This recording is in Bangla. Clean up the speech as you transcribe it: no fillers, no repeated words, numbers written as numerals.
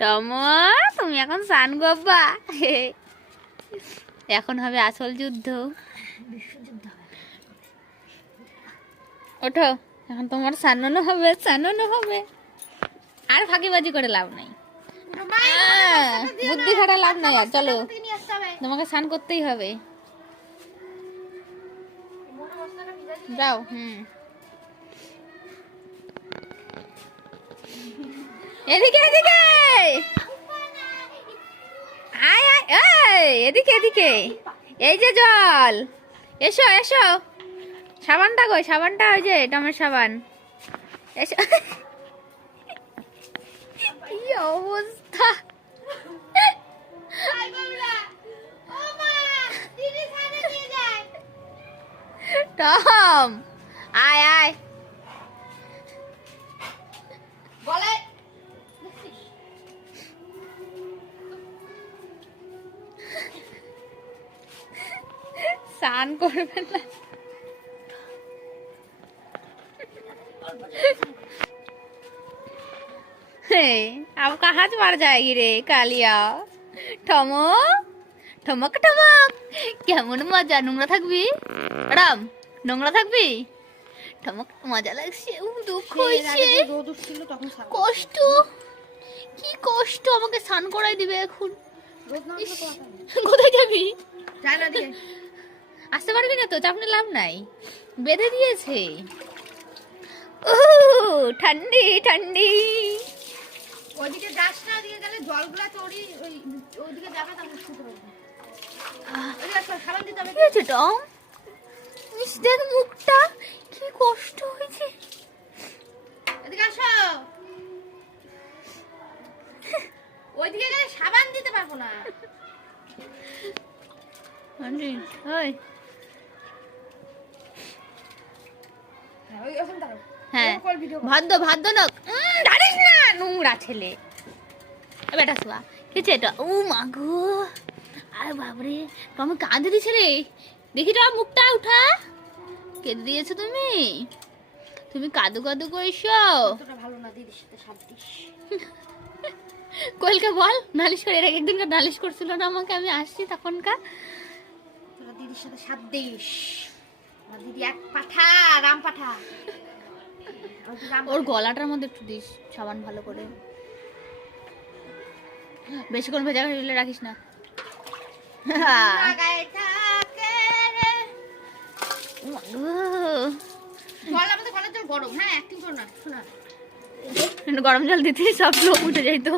টমো তুমি এখন স্নান করবা। এখন হবে আসল যুদ্ধ। ওঠো, এখন তোমার স্নানও হবে, স্নানও হবে। আর ফাঁকিবাজি করে লাভ নাই, বুদ্ধি খাটা লাভ নাই। আর চলো, তোমাকে স্নান করতেই হবে। যাও। এদিকে এদিকে, আয় আয়, এদিকে এদিকে, এই যে জল, এসো এসো। সাবানটা কই? সাবানটা ওই যে টমের সাবান। এসো। কি অবস্থা! টম আয় আয়। বলে স্নান করবে না। अब कहाँ से मर जाएगी रे कालिया? ठमो ठमक ठमक, কেমন মজা। নোংরা থাকবি ম্যাডাম, নোংরা থাকবি। ঠমক মজা লাগছে, দুঃখ হয়েছে, কষ্ট, কি কষ্ট। আমাকে স্নান করাই দিবে এখন। কোথায় যাবি? আসতে পারবি না তো, চাপনে লাভ নাই, বেঁধে দিয়েছে। ঠান্ডি ঠান্ডি। ওইদিকে যাস না, ওইদিকে গেলে জলগুলা চড়ি, ওইদিকে যাবে তখন শুকনো হবে। সাবান দিতে হবে। কি হয়েছে টম? দেখ মুখটা, কি কষ্ট হয়েছে। এদিকে আসো। ওইদিকে গেলে সাবান দিতে পারবো না। হ্যাঁ, ভাদ্য ভাদ্য নক, দাঁড়িস না, নোংরা ছেলে। বেটা শোয়া, কিছু এটা। ও মা গো, আরে বাবরে, তুমি কাঁদে দিছে রে। দেখি তো মুখটা উঠা, কেঁদে দিয়েছো তুমি। তুমি কাদু কাদু কইছো। ভালো না, দিদির সাথে সাথ দিস। কোয়েলকে বল নালিশ করে। একদিনকার নালিশ করছিল না আমাকে, আমি আসছি তখনকার। তোরা দিদির সাথে সাথ দিস। দিদি এক পাঠা, রাম পাঠা। ওর গলাটার মধ্যে একটু দিস সাবান ভালো করে। বেশিক্ষণ ভেজা ফেলে রাখিস না। গরম, হ্যাঁ, একটু করো না, শোনা। গরম জল দিতে সব লোক উঠে যাইতো।